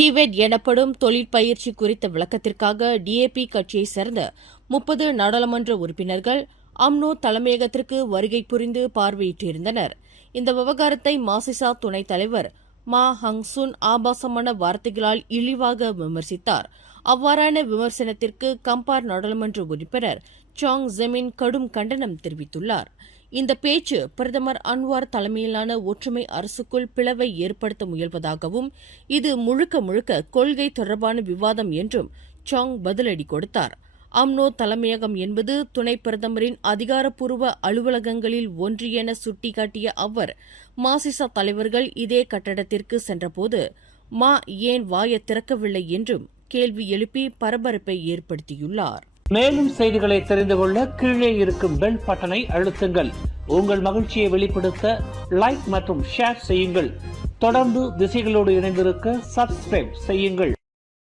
டிவெட் எனப்படும் தொழிற்பயிற்சி குறித்த விளக்கத்திற்காக டிஏபி கட்சியைச் சேர்ந்த 30 நாடாளுமன்ற உறுப்பினர்கள் அம்னோ தலைமையகத்திற்கு வருகை புரிந்து பார்வையிட்டிருந்தனர். இந்த விவகாரத்தை மாசிசா துணைத் தலைவர் மா ஹங்சுன் ஆபாசமான வார்த்தைகளால் இழிவாக விமர்சித்தார். அவ்வாறான விமர்சனத்திற்கு கம்பார் நாடாளுமன்ற உறுப்பினர் சாங் ஜெமின் கடும் கண்டனம் தெரிவித்துள்ளார். இந்த பேச்சு பிரதமர் அன்வார் தலைமையிலான ஒற்றுமை அரசுக்குள் பிளவை ஏற்படுத்த முயல்வதாகவும் இது முழுக்க முழுக்க கொள்கை தொடர்பான விவாதம் என்றும் சாங் பதிலடி கொடுத்தார். அம்னோ தலைமையகம் என்பது துணை பிரதமரின் அதிகாரப்பூர்வ அலுவலகங்களில் ஒன்று என சுட்டிக்காட்டிய அவர், மாசிசா தலைவர்கள் இதே கட்டடத்திற்கு சென்றபோது மா ஏன் வாயை திறக்கவில்லை என்றும் கேள்வி எழுப்பி பரபரப்பை ஏற்படுத்தியுள்ளார். மேலும் செய்திகளை தெரிந்து கொள்ள கீழே இருக்கும் பெல் பட்டனை அழுத்துங்கள். உங்கள் மகிழ்ச்சியை வெளிப்படுத்த லைக் மற்றும் ஷேர் செய்யுங்கள். தொடர்ந்து திசைகளோடு இணைந்திருக்க சப்ஸ்கிரைப் செய்யுங்கள்.